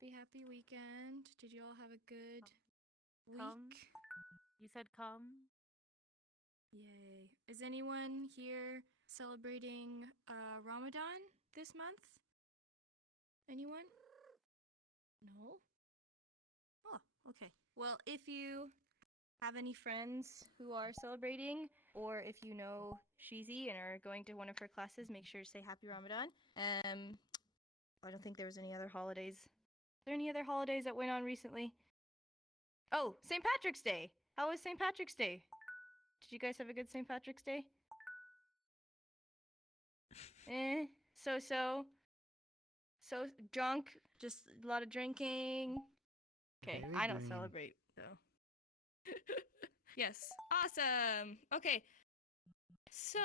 Happy weekend. Did you all have a good Come. week? You said come. Yay. Is anyone here celebrating Ramadan this month? Anyone? No? Oh, okay. Well, if you have any friends who are celebrating, or if you know Shizi and are going to one of her classes, make sure to say Happy Ramadan. I don't think there was any other holidays. Are there any other holidays that went on recently? Oh, St. Patrick's Day. How was St. Patrick's Day? Did you guys have a good St. Patrick's Day? So drunk, just a lot of drinking. Okay, Very I don't green. celebrate though. Yes, awesome. Okay, so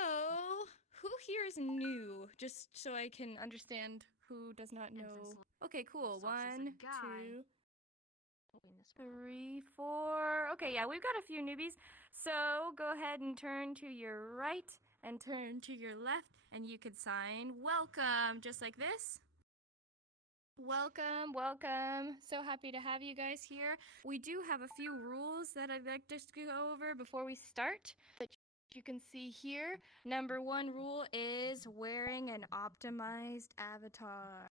who here is new? Just so I can understand who does not know. Okay, cool. Sauce is a 1, guy. 2, 3, 4. Okay, yeah, we've got a few newbies. So go ahead and turn to your right and turn to your left, and you could sign welcome, just like this. Welcome, welcome. So happy to have you guys here. We do have a few rules that I'd like to go over before we start that you can see here. Number 1 rule is wearing an optimized avatar.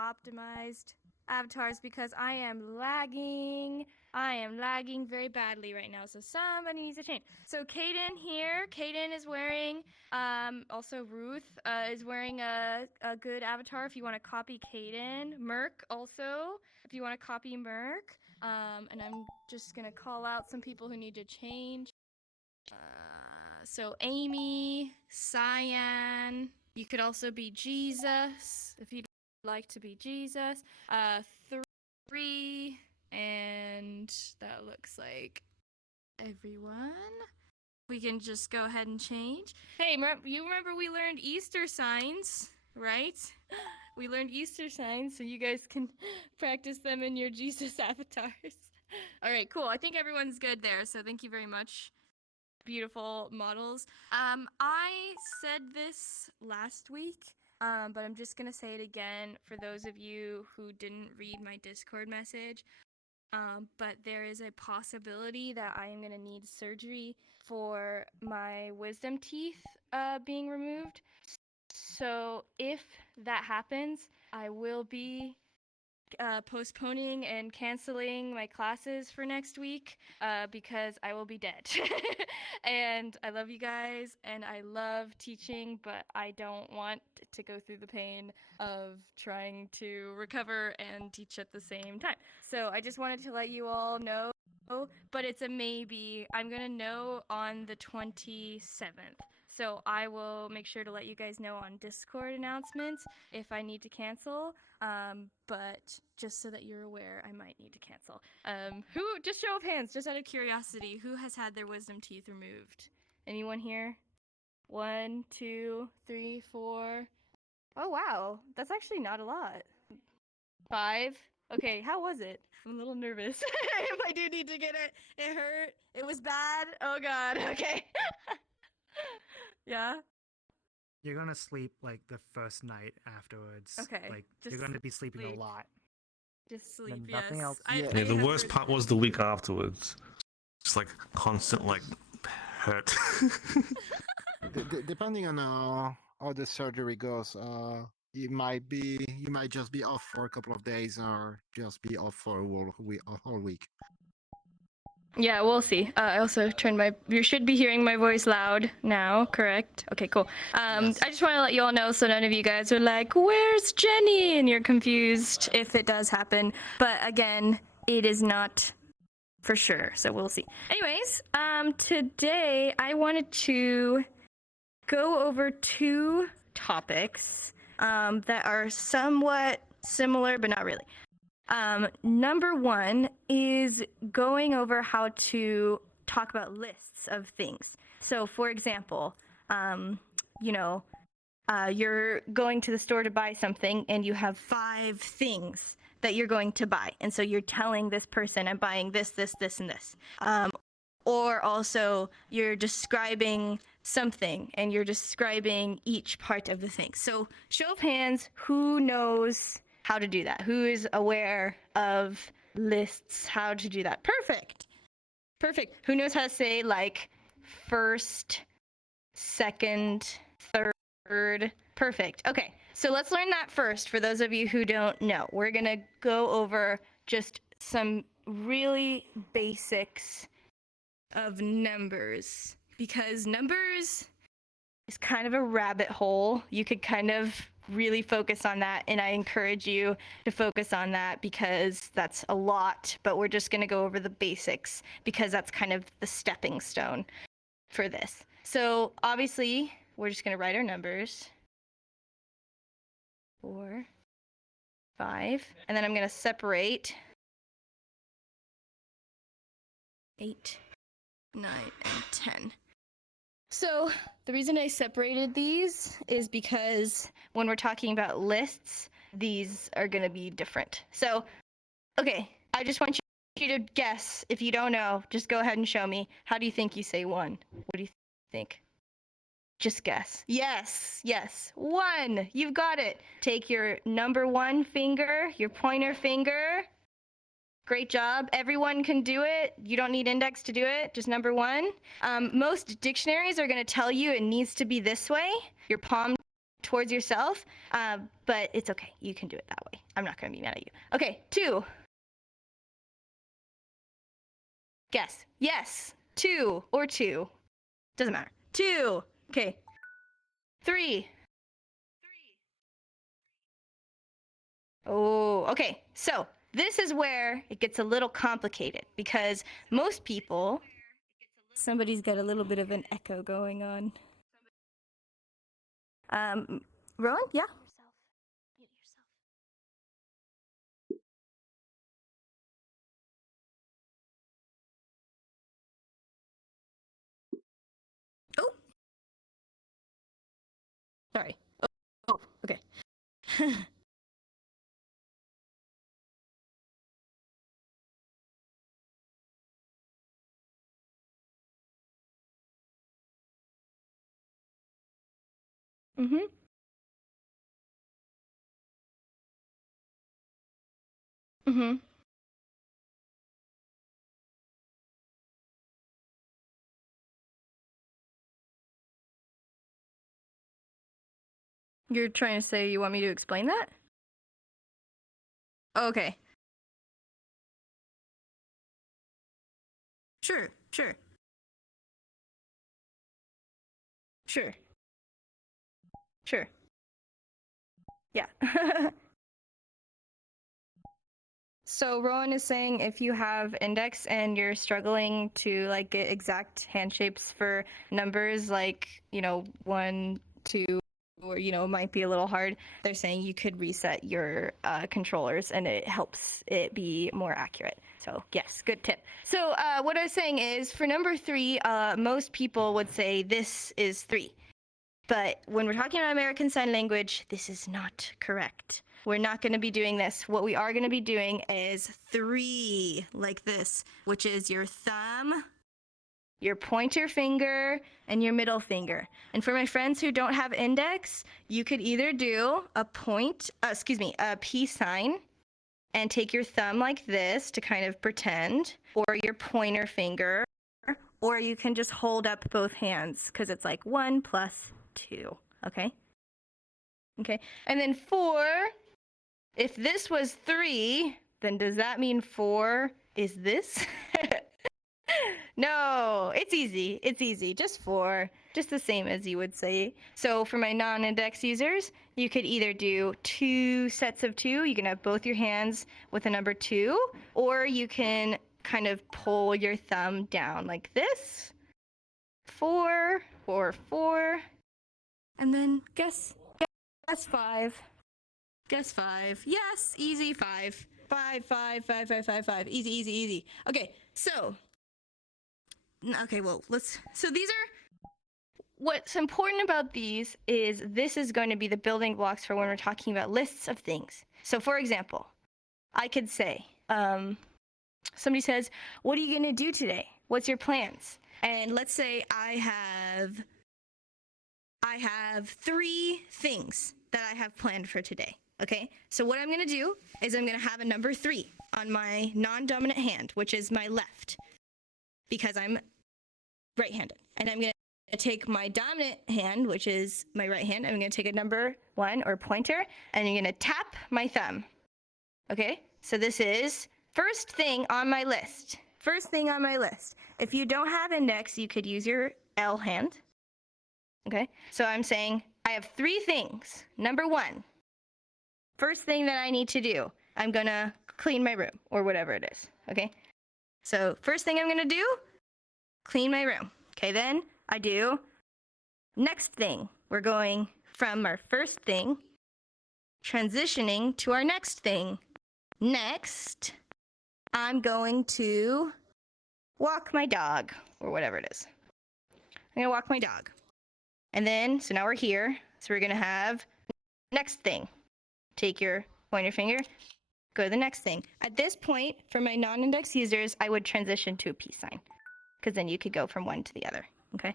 Optimized avatars because I am lagging. I am lagging very badly right now, so somebody needs to change. So Kaden here, Kaden is wearing, also Ruth is wearing a good avatar if you want to copy Kaden. Merc also, if you want to copy Merc. And I'm just going to call out some people who need to change. So Amy, Cyan, you could also be Jesus if you'd like to be Jesus. 3, and that looks like everyone. We can just go ahead and change. Hey, you remember we learned Easter signs, right? We learned Easter signs, so you guys can practice them in your Jesus avatars. All right, cool. I think everyone's good there, so thank you very much. Beautiful models. I said this last week, but I'm just gonna say it again for those of you who didn't read my Discord message. But there is a possibility that I am gonna need surgery for my wisdom teeth being removed. So if that happens, I will be postponing and canceling my classes for next week because I will be dead. And I love you guys and I love teaching, but I don't want to go through the pain of trying to recover and teach at the same time. So I just wanted to let you all know, but it's a maybe. I'm gonna know on the 27th. So I will make sure to let you guys know on Discord announcements if I need to cancel. But just so that you're aware, I might need to cancel. Just show of hands, just out of curiosity, who has had their wisdom teeth removed? Anyone here? 1, 2, 3, 4. Oh, wow. That's actually not a lot. 5. Okay, how was it? I'm a little nervous. If I do need to get it, it hurt. It was bad. Oh, God. Okay. Yeah? You're gonna sleep like the first night afterwards. Okay, Like just you're gonna be sleeping sleep. a lot. Just sleep, And yes. nothing else. Yeah, I the have worst heard part that. was the week afterwards. Just like constant like hurt. Depending on how the surgery goes, you might just be off for a couple of days or just be off for a whole week. Yeah, we'll see. I also turned you should be hearing my voice loud now, correct? Okay, cool. Yes. I just want to let you all know so none of you guys are like, where's Jenny? And you're confused if it does happen. But again, it is not for sure, so we'll see. Anyways, today I wanted to go over 2 topics that are somewhat similar, but not really. Number 1 is going over how to talk about lists of things. So, for example, you're going to the store to buy something and you have 5 things that you're going to buy. And so you're telling this person, I'm buying this, this, this, and this. Or also you're describing something and you're describing each part of the thing. So show of hands, who knows how to do that? Who is aware of lists, how to do that? Perfect. Perfect. Who knows how to say like first, second, third? Perfect. Okay. So let's learn that first for those of you who don't know. We're going to go over just some really basics of numbers, because numbers is kind of a rabbit hole. You could kind of really focus on that, and I encourage you to focus on that because that's a lot, but we're just going to go over the basics because that's kind of the stepping stone for this. So obviously we're just going to write our numbers. 4, 5, and then I'm going to separate 8, 9, and 10. So the reason I separated these is because when we're talking about lists, these are going to be different. So, okay, I just want you to guess. If you don't know, just go ahead and show me. How do you think you say 1? What do you think? Just guess. Yes, yes. 1. You've got it. Take your number 1 finger, your pointer finger. Great job. Everyone can do it. You don't need index to do it. Just number 1. Most dictionaries are going to tell you it needs to be this way, your palm towards yourself. But it's okay. You can do it that way. I'm not going to be mad at you. Okay, 2. Guess. Yes. 2 or 2. Doesn't matter. 2. Okay. 3. Oh, okay. So this is where it gets a little complicated because most people. Somebody's got a little bit of an echo going on. Rowan? Yeah? Oh. Sorry. Oh, okay. Mm-hmm. Mm-hmm. You're trying to say you want me to explain that? Okay. Sure, sure. Sure. Sure. Yeah. So Rowan is saying if you have index and you're struggling to like get exact hand shapes for numbers like, 1, 2, or, it might be a little hard, they're saying you could reset your controllers and it helps it be more accurate. So yes, good tip. So what I was saying is for number 3, most people would say this is 3. But when we're talking about American Sign Language, this is not correct. We're not going to be doing this. What we are going to be doing is 3, like this, which is your thumb, your pointer finger, and your middle finger. And for my friends who don't have index, you could either do a peace sign, and take your thumb like this to kind of pretend, or your pointer finger, or you can just hold up both hands because it's like 1 plus 2, okay? Okay, and then 4, if this was 3, then does that mean 4 is this? No, it's easy. It's easy. Just 4. Just the same as you would say. So for my non-index users, you could either do 2 sets of 2. You can have both your hands with a number 2, or you can kind of pull your thumb down like this. 4, 4, 4. And then guess 5. Guess 5. Yes, easy 5. 5, 5, 5, 5, 5, 5. Easy, easy, easy. Okay, so. Okay, well, so these are. What's important about these is this is going to be the building blocks for when we're talking about lists of things. So, for example, I could say, somebody says, what are you going to do today? What's your plans? And let's say I have 3 things that I have planned for today. Okay, so what I'm gonna do is I'm gonna have a number 3 on my non-dominant hand, which is my left, because I'm right-handed. And I'm gonna take my dominant hand, which is my right hand. I'm gonna take a number 1 or pointer, and I'm gonna tap my thumb. Okay, so this is first thing on my list. First thing on my list. If you don't have index, you could use your L hand. Okay, so I'm saying I have 3 things. Number 1, first thing that I need to do, I'm gonna clean my room or whatever it is. Okay, so first thing I'm gonna do, clean my room. Okay, then I do next thing. We're going from our first thing, transitioning to our next thing. Next, I'm going to walk my dog or whatever it is. I'm gonna walk my dog. And then, so now we're here. So we're gonna have next thing. Point your finger, go to the next thing. At this point, for my non-index users, I would transition to a peace sign, because then you could go from one to the other, okay?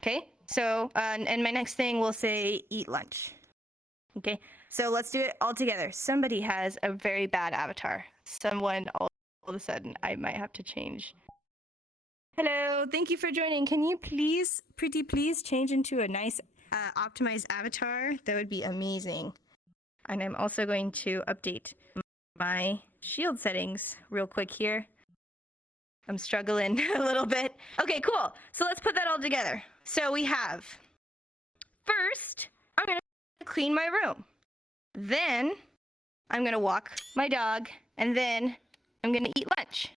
Okay, so, and my next thing will say eat lunch. Okay, so let's do it all together. Somebody has a very bad avatar. Someone, all of a sudden, I might have to change. Hello, thank you for joining. Can you please, pretty please, change into a nice optimized avatar? That would be amazing. And I'm also going to update my shield settings real quick here. I'm struggling a little bit. Okay, cool. So let's put that all together. So we have, first, I'm gonna clean my room. Then I'm gonna walk my dog, and then I'm gonna eat lunch.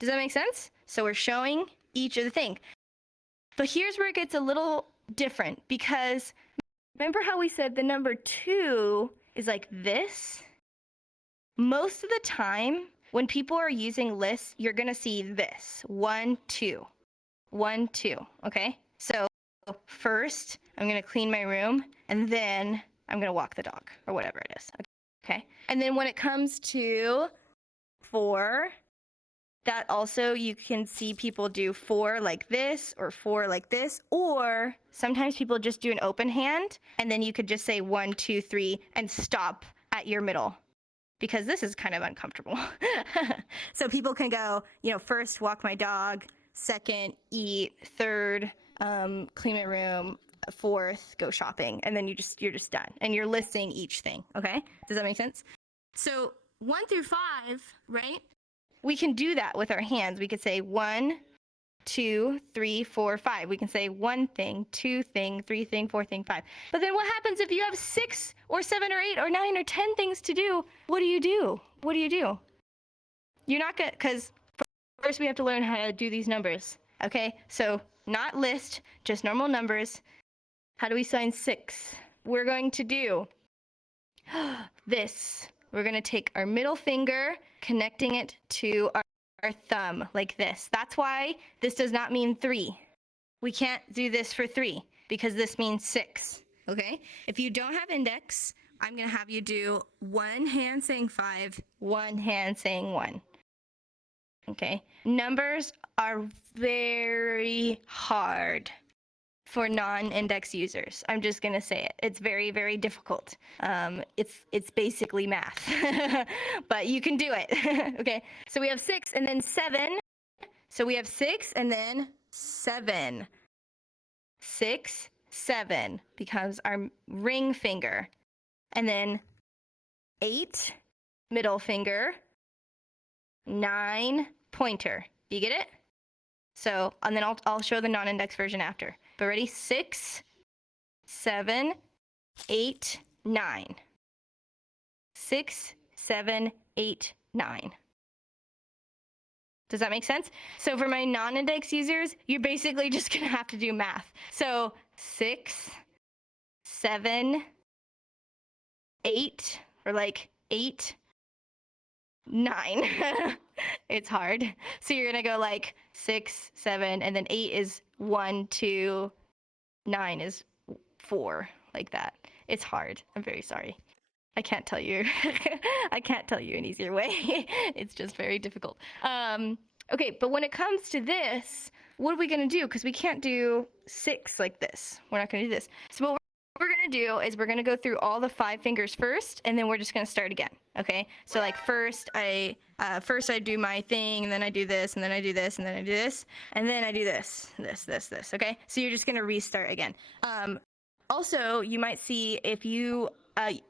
Does that make sense? So we're showing each of the things. But here's where it gets a little different, because remember how we said the number 2 is like this? Most of the time, when people are using lists, you're gonna see this, 1, 2, 1, 2, okay? So first, I'm gonna clean my room, and then I'm gonna walk the dog, or whatever it is, okay? And then when it comes to 4, that also you can see people do 4 like this, or 4 like this, or sometimes people just do an open hand, and then you could just say 1, 2, 3, and stop at your middle, because this is kind of uncomfortable. So people can go, first walk my dog, second eat, third clean my room, fourth go shopping, and then you're just done, and you're listing each thing. Okay, does that make sense? So 1 through 5, right? We can do that with our hands. We could say 1, 2, 3, 4, 5. We can say 1 thing, 2 thing, 3 thing, 4 thing, 5. But then what happens if you have 6 or 7 or 8 or 9 or 10 things to do? What do you do? What do you do? You're not gonna, because first we have to learn how to do these numbers. Okay, so not list, just normal numbers. How do we sign 6? We're going to do this. We're going to take our middle finger, connecting it to our thumb like this. That's why this does not mean 3. We can't do this for 3 because this means 6. Okay? If you don't have index, I'm going to have you do 1 hand saying 5, 1 hand saying 1. Okay? Numbers are very hard for non-index users. I'm just gonna say it. It's very, very difficult. It's basically math, but you can do it. Okay, so we have 6 and then 7. So we have 6 and then 7. 6, 7 becomes our ring finger, and then 8 middle finger, 9 pointer. Do you get it? So, and then I'll show the non-index version after. But ready? 6, 7, 8, 9. 6, 7, 8, 9. Does that make sense? So for my non-index users, you're basically just gonna have to do math. So 6, 7, 8, or like 8, 9. It's hard. So you're gonna go like 6, 7, and then 8 is 1, 2, 9 is 4, like that. It's hard. I'm very sorry. I can't tell you. I can't tell you an easier way. It's just very difficult. Okay, but when it comes to this, what are we gonna do? Because we can't do 6 like this. We're not gonna do this. So what What we're gonna do is we're gonna go through all the 5 fingers first, and then we're just gonna start again. Okay? So like first I do my thing, and then I do this, and then I do this, and then I do this, and then I do this. Okay? So you're just gonna restart again. Also, you might see if you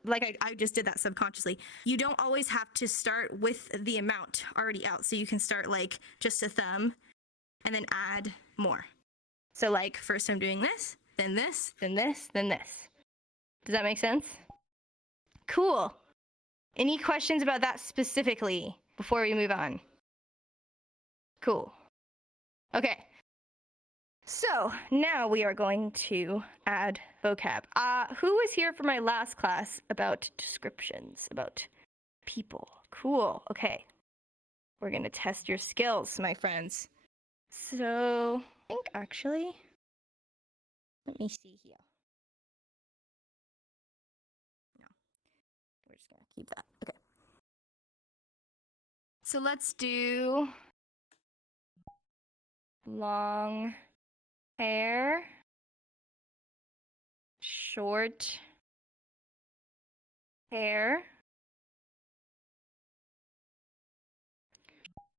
like I just did that subconsciously. You don't always have to start with the amount already out. So you can start like just a thumb and then add more. So like first I'm doing this, then this, then this, then this. Does that make sense? Cool. Any questions about that specifically before we move on? Cool. Okay. So now we are going to add vocab. Who was here for my last class about descriptions, about people? Cool. Okay. We're going to test your skills, my friends. So I think actually, let me see here. No, we're just going to keep that. Okay. So let's do long hair, short hair,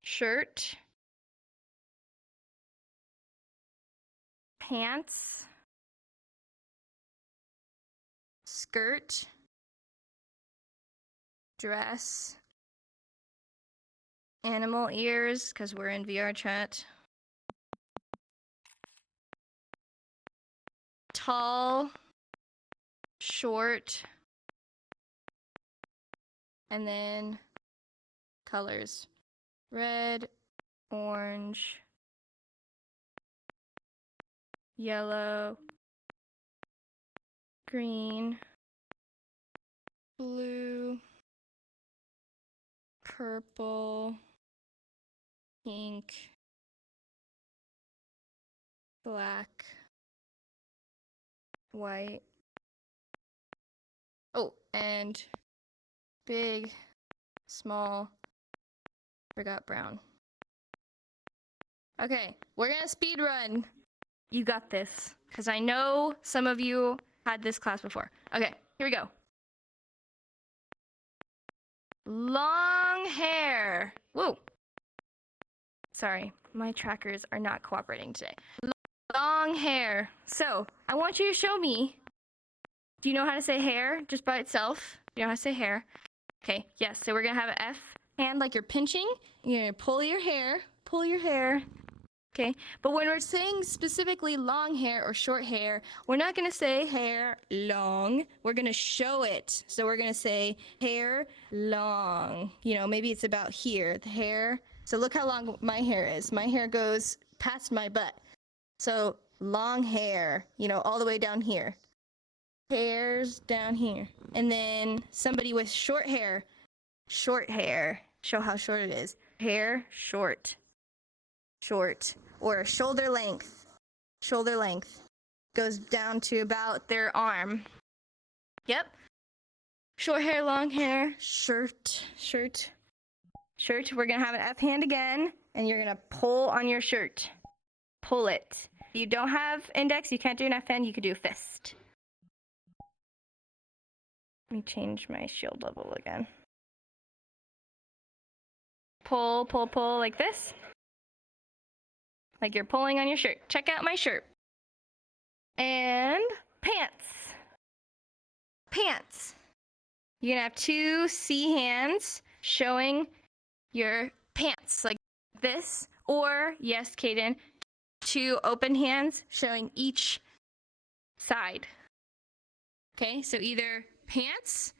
shirt, pants, skirt, dress, animal ears, because we're in VRChat, tall, short, and then colors. Red, orange, yellow, green, blue, purple, pink, black, white. Oh, and big, small, forgot brown. Okay, we're gonna speed run. You got this, because I know some of you had this class before. Okay, here we go. Long hair. Whoa. Sorry, my trackers are not cooperating today. Long hair. So, I want you to show me. Do you know how to say hair just by itself? Do you know how to say hair? Okay, yes, so we're gonna have an F hand like you're pinching. You're gonna pull your hair. Okay, but when we're saying specifically long hair or short hair, we're not gonna say hair long. We're gonna show it. So we're gonna say hair long. You know, maybe it's about here, the hair. So look how long my hair is. My hair goes past my butt. So long hair, you know, all the way down here. Hair's down here. And then somebody with short hair. Show how short it is. Hair, short. Or shoulder length. Goes down to about their arm. Yep. Short hair, long hair, shirt. We're gonna have an F hand again, and you're gonna pull on your shirt. Pull it. If you don't have index, you can't do an F hand, you could do a fist. Let me change my shield level again. Pull like this. Like you're pulling on your shirt. Check out my shirt. And pants. You're gonna have 2 C hands showing your pants like this. Or, yes, Kaden, 2 open hands showing each side. Okay, so either pants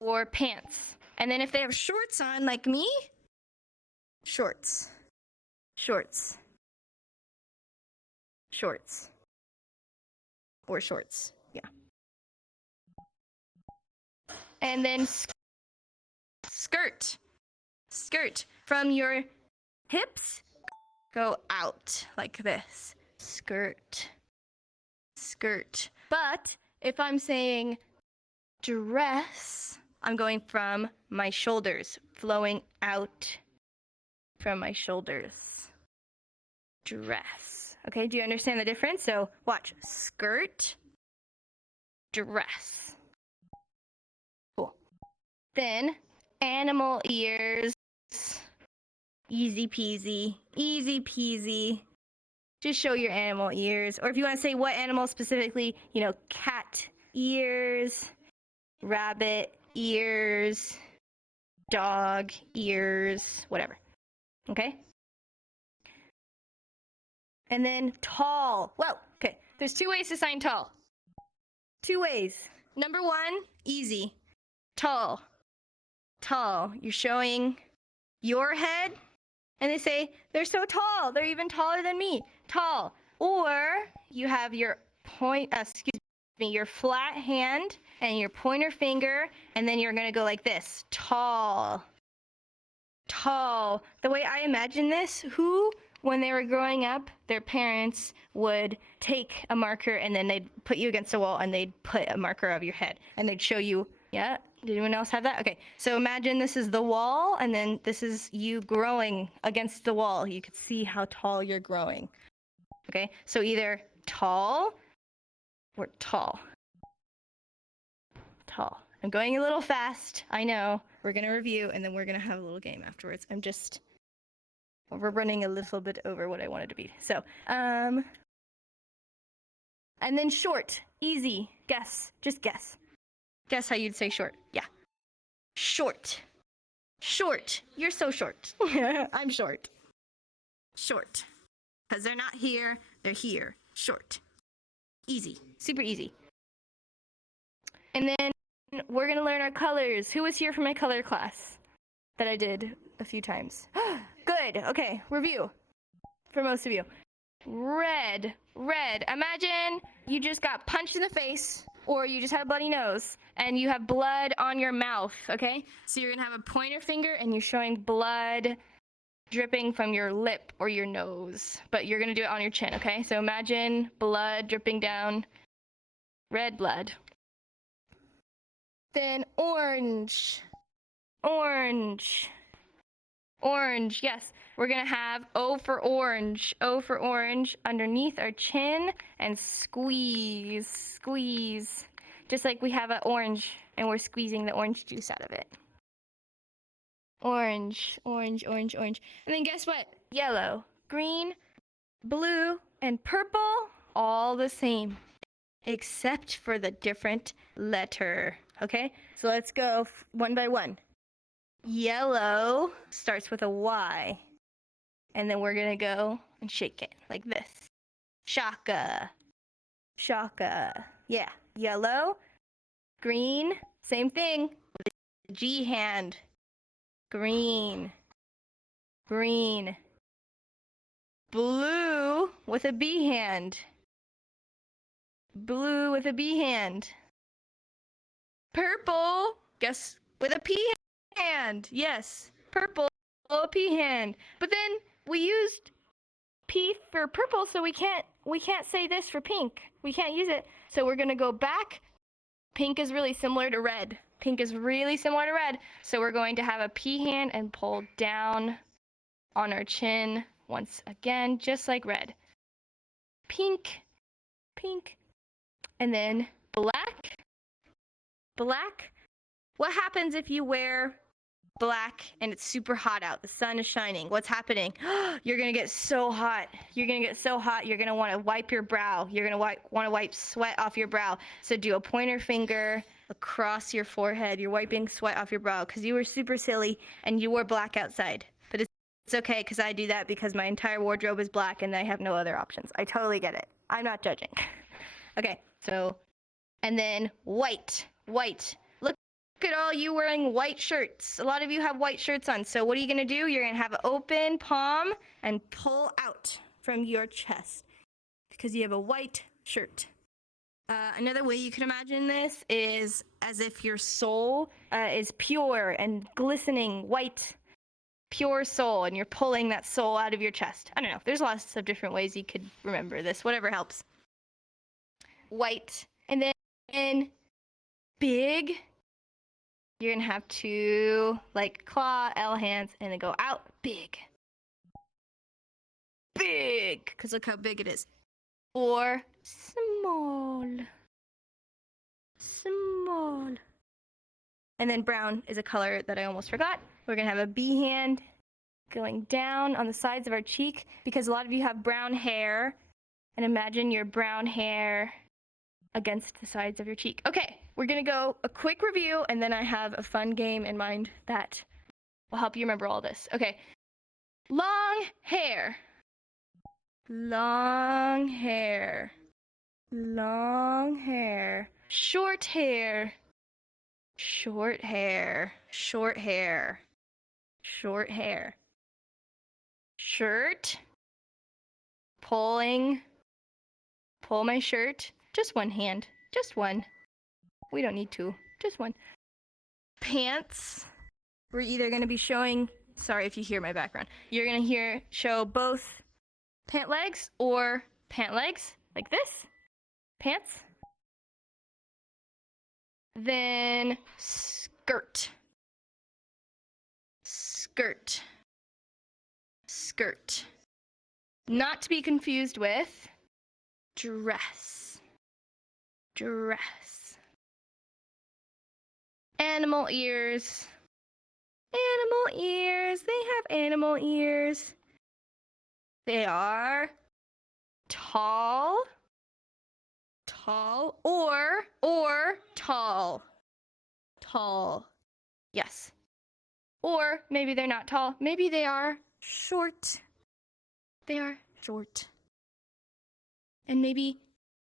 or pants. And then if they have shorts on like me, shorts. Or shorts, yeah. And then skirt. From your hips, go out like this. Skirt. But if I'm saying dress, I'm going from my shoulders, flowing out from my shoulders. Dress. Okay, do you understand the difference? So watch. Skirt, dress. Cool. Then animal ears. Easy peasy. Easy peasy. Just show your animal ears. Or if you want to say what animal specifically, you know, cat ears, rabbit ears, dog ears, whatever. Okay? And then tall. Whoa, okay. There's 2 ways to sign tall. 2 ways. Number 1, easy. Tall. Tall. You're showing your head, and they say, they're so tall. They're even taller than me. Tall. Or you have your your flat hand and your pointer finger, and then you're gonna go like this. Tall. Tall. The way I imagine this, when they were growing up, their parents would take a marker and then they'd put you against a wall and they'd put a marker of your head and they'd show you, yeah? Did anyone else have that? Okay, so imagine this is the wall and then this is you growing against the wall. You could see how tall you're growing. Okay, so either tall or tall. Tall. I'm going a little fast, I know. We're gonna review and then we're gonna have a little game afterwards. We're running a little bit over what I wanted to be. So, and then short, easy, guess, just guess. Guess how you'd say short. Yeah. Short. Short. You're so short. I'm short. Short. Because they're not here, they're here. Short. Easy. Super easy. And then we're going to learn our colors. Who was here for my color class that I did a few times? Good. Okay, review for most of you. Red. Red. Imagine you just got punched in the face or you just had a bloody nose and you have blood on your mouth, okay? So you're going to have a pointer finger and you're showing blood dripping from your lip or your nose, but you're going to do it on your chin, okay? So imagine blood dripping down, red blood. Then orange. Orange. Orange, yes. We're gonna have O for orange. O for orange underneath our chin and squeeze, squeeze. Just like we have an orange and we're squeezing the orange juice out of it. Orange, orange, orange, orange. And then guess what? Yellow, green, blue, and purple, all the same, except for the different letter. Okay, so let's go one by one. Yellow starts with a Y. And then we're gonna go and shake it like this. Shaka. Shaka. Yeah. Yellow. Green. Same thing. With a G hand. Green. Green. Blue with a B hand. Blue with a B hand. Purple. Guess with a P hand. Yes. Purple. A P hand. But then we used P for purple, so we can't say this for pink. We can't use it. So we're gonna go back. Pink is really similar to red. Pink is really similar to red. So we're going to have a P hand and pull down on our chin once again, just like red. Pink, pink, and then black. Black. What happens if you wear black and it's super hot out? The sun is shining. What's happening? You're gonna get so hot. You're gonna get so hot. You're gonna want to wipe your brow. You're gonna want to wipe sweat off your brow. So do a pointer finger across your forehead. You're wiping sweat off your brow because you were super silly and you wore black outside. But it's okay because I do that because my entire wardrobe is black and I have no other options. I totally get it. I'm not judging. Okay, so and then white. White. Look at all you wearing white shirts. A lot of you have white shirts on. So what are you going to do? You're going to have an open palm and pull out from your chest because you have a white shirt. Another way you can imagine this is as if your soul is pure and glistening white, pure soul, and you're pulling that soul out of your chest. I don't know. There's lots of different ways you could remember this. Whatever helps. White. And then big. You're gonna have two like claw L hands and then go out. Big. Big. Because look how big it is. Or small. small. And then brown is a color that I almost forgot. We're gonna have a B hand going down on the sides of our cheek because a lot of you have brown hair. And imagine your brown hair against the sides of your cheek. Okay, we're gonna go a quick review and then I have a fun game in mind that will help you remember all this. Okay, long hair. Long hair. Long hair. Short hair. Short hair. Short hair. Short hair. Shirt. Pulling. Pull my shirt. Just one hand. Just one. We don't need two. Just one. Pants. We're either going to be showing, sorry if you hear my background. You're going to show both pant legs or pant legs like this. Pants. Then skirt. Skirt. Skirt. Not to be confused with dress. Dress. Animal ears. Animal ears. They have animal ears. They are tall. Tall or tall. Tall. Yes. Or maybe they're not tall. Maybe they are short. They are short. And maybe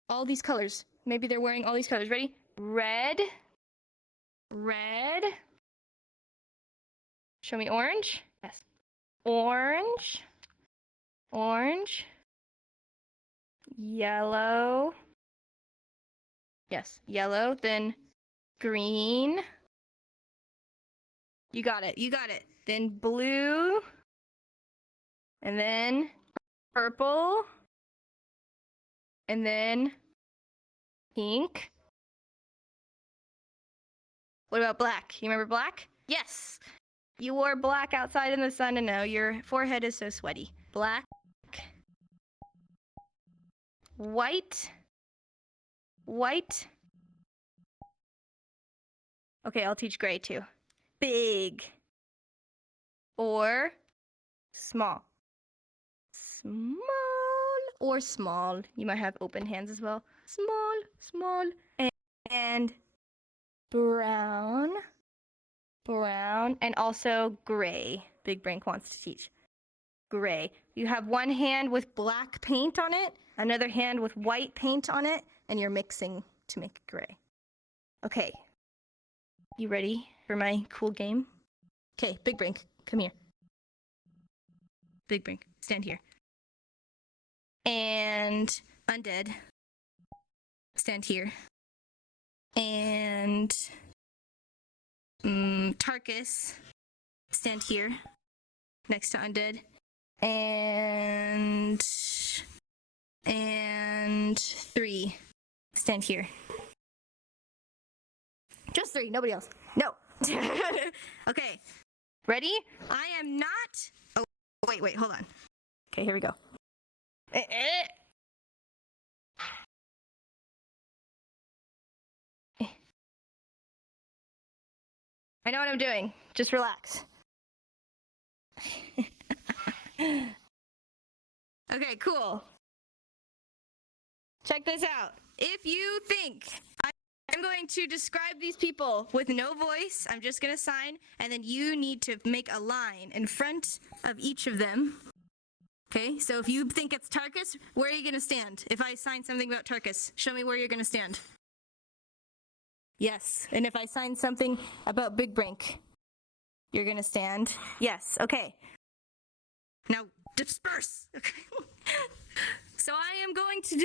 all these colors. Maybe they're wearing all these colors. Ready? Red. Red. Show me orange. Yes. Orange. Orange. Yellow. Yes, yellow. Then green. You got it. You got it. Then blue. And then purple. And then pink. What about black? You remember black? Yes. You wore black outside in the sun and now your forehead is so sweaty. Black. White. White. Okay, I'll teach gray too. Big. Or small. Small or small. You might have open hands as well. Small, small. And brown. Brown. And also gray. Big Brain wants to teach. Gray. You have one hand with black paint on it, another hand with white paint on it, and you're mixing to make it gray. Okay. You ready for my cool game? Okay, Big Brain, come here. Big Brain, stand here. And Undead, stand here. And Tarkus, stand here next to Undead. And 3, stand here. Just 3, nobody else. No. Okay, ready? I am not. Oh, wait, hold on. Okay, here we go. I know what I'm doing. Just relax. Okay, cool. Check this out. If you think I'm going to describe these people with no voice, I'm just going to sign, and then you need to make a line in front of each of them. Okay, so if you think it's Tarkus, where are you going to stand? If I sign something about Tarkus, show me where you're going to stand. Yes, and if I sign something about Big Brink, you're going to stand. Yes, okay. Now, disperse. Okay. So I am going to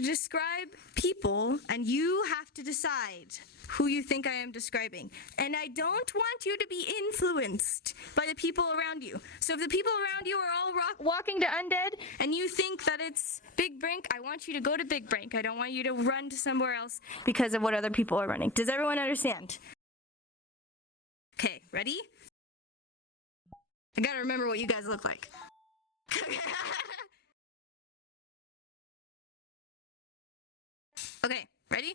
describe people, and you have to decide who you think I am describing. And I don't want you to be influenced by the people around you. So if the people around you are all walking to Undead, and you think that it's Big Brink, I want you to go to Big Brink. I don't want you to run to somewhere else because of what other people are running. Does everyone understand? Okay, ready? I gotta remember what you guys look like. Okay, ready?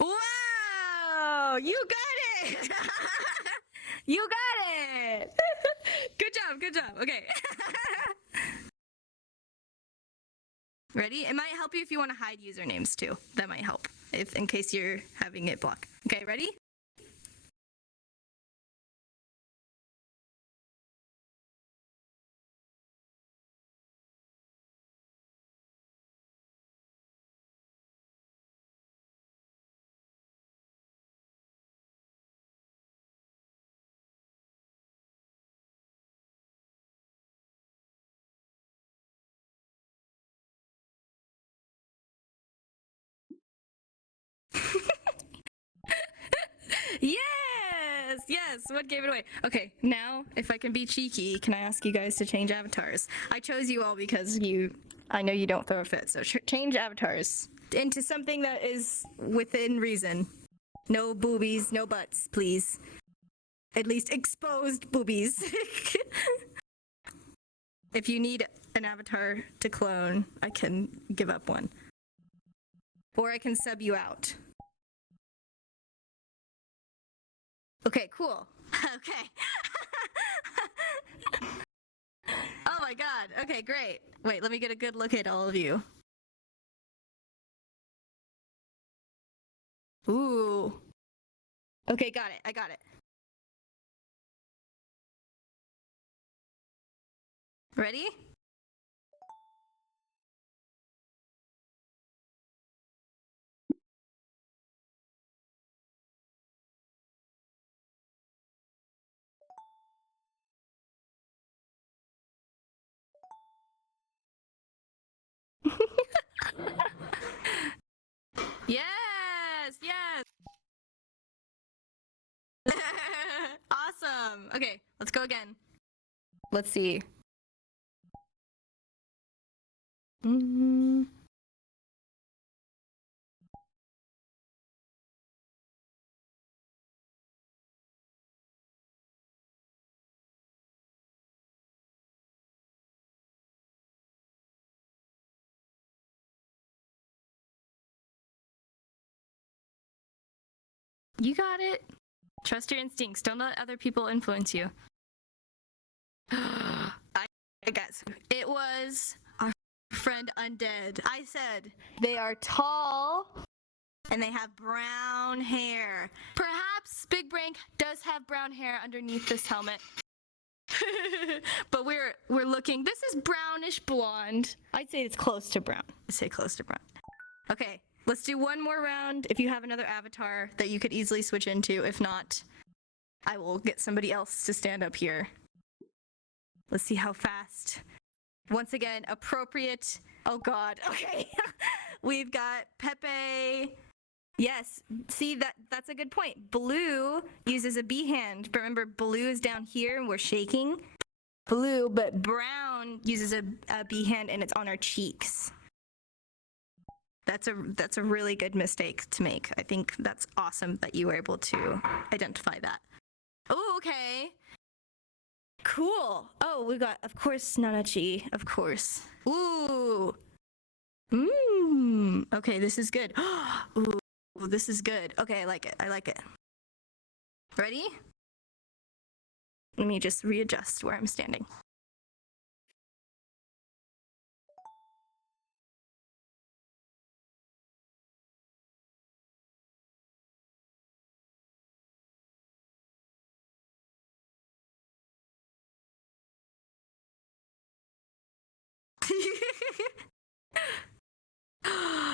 Wow! You got it! You got it! Good job, good job. Okay. Ready? It might help you if you want to hide usernames too. That might help if in case you're having it block. Okay, ready? Yes! Yes! What gave it away? Okay, now, if I can be cheeky, can I ask you guys to change avatars? I chose you all because I know you don't throw a fit, so change avatars into something that is within reason. No boobies, no butts, please. At least exposed boobies. If you need an avatar to clone, I can give up one. Or I can sub you out. Okay, cool. Okay. Oh my god. Okay, great. Wait, let me get a good look at all of you. Ooh. Okay, got it. I got it. Ready? Yes, yes. Awesome. Okay, let's go again. Let's see. You got it. Trust your instincts. Don't let other people influence you. I guess it was our friend Undead. I said they are tall and they have brown hair. Perhaps Big Brain does have brown hair underneath this helmet. But we're looking. This is brownish blonde. I'd say it's close to brown. I'd say close to brown. Okay, let's do one more round. If you have another avatar that you could easily switch into, if not, I will get somebody else to stand up here. Let's see how fast. Once again, appropriate. Oh God. Okay. We've got Pepe. Yes. See, that's a good point. Blue uses a B hand. But remember, blue is down here and we're shaking. Blue, but brown uses a B hand and it's on our cheeks. That's a really good mistake to make. I think that's awesome that you were able to identify that. Oh, okay. Cool. Oh, we got, of course, Nanachi. Of course. Ooh. Okay, this is good. Ooh, this is good. Okay, I like it. I like it. Ready? Let me just readjust where I'm standing.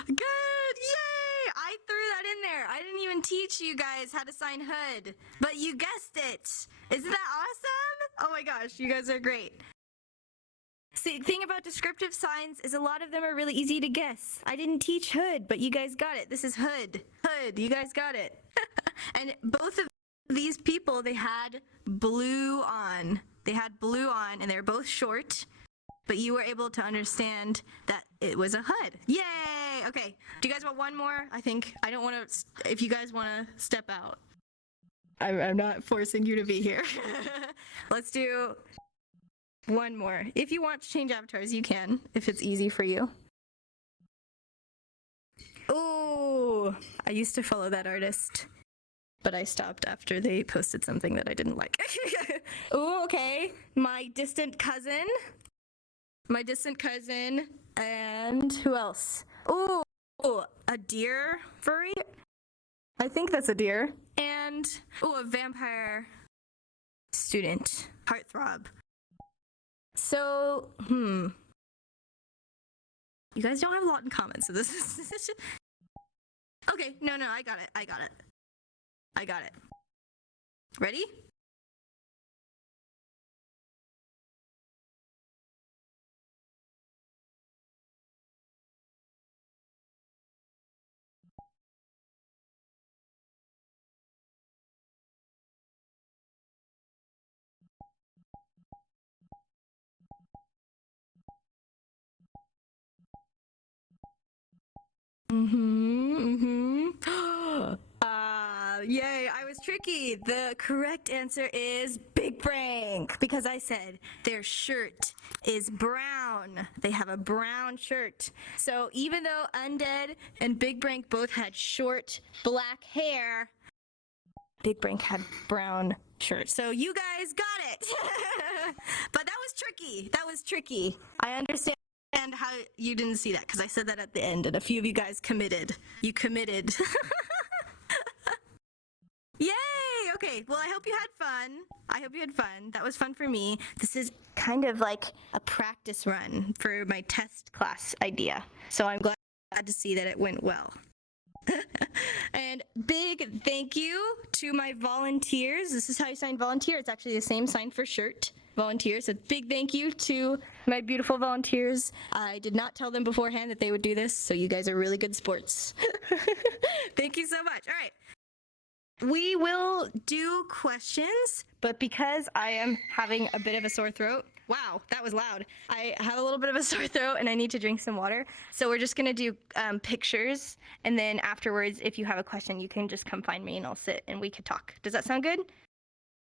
Good! Yay! I threw that in there. I didn't even teach you guys how to sign HUD, but you guessed it. Isn't that awesome? Oh my gosh, you guys are great. See, the thing about descriptive signs is a lot of them are really easy to guess. I didn't teach HUD, but you guys got it. This is HUD. HUD, you guys got it. And both of these people, they had blue on. They had blue on, and they're both short. But you were able to understand that it was a hood. Yay! Okay. Do you guys want one more? I don't want to. If you guys want to step out, I'm not forcing you to be here. Let's do one more. If you want to change avatars, you can. If it's easy for you. Oh, I used to follow that artist, but I stopped after they posted something that I didn't like. Oh, okay. My distant cousin, and who else? Oh, a deer furry. I think that's a deer. And a vampire student, heartthrob. So, you guys don't have a lot in common, so this is okay. No, I got it. Ready? Yay, I was tricky. The correct answer is Big Brank, because I said their shirt is brown. They have a brown shirt. So even though Undead and Big Brank both had short black hair, Big Brank had brown shirt. So you guys got it. But that was tricky. I understand how you didn't see that, because I said that at the end, and a few of you guys committed. You committed. Yay! Okay, well, I hope you had fun. That was fun for me. This is kind of like a practice run for my test class idea. So I'm glad to see that it went well. And big thank you to my volunteers. This is how you sign volunteer. It's actually the same sign for shirt. Volunteers. So big thank you to my beautiful volunteers. I did not tell them beforehand that they would do this, so you guys are really good sports. Thank you so much. All right. We will do questions, but because I am having a bit of a sore throat, wow, that was loud. I have a little bit of a sore throat and I need to drink some water. So we're just gonna do pictures, and then afterwards, if you have a question, you can just come find me and I'll sit and we could talk. Does that sound good?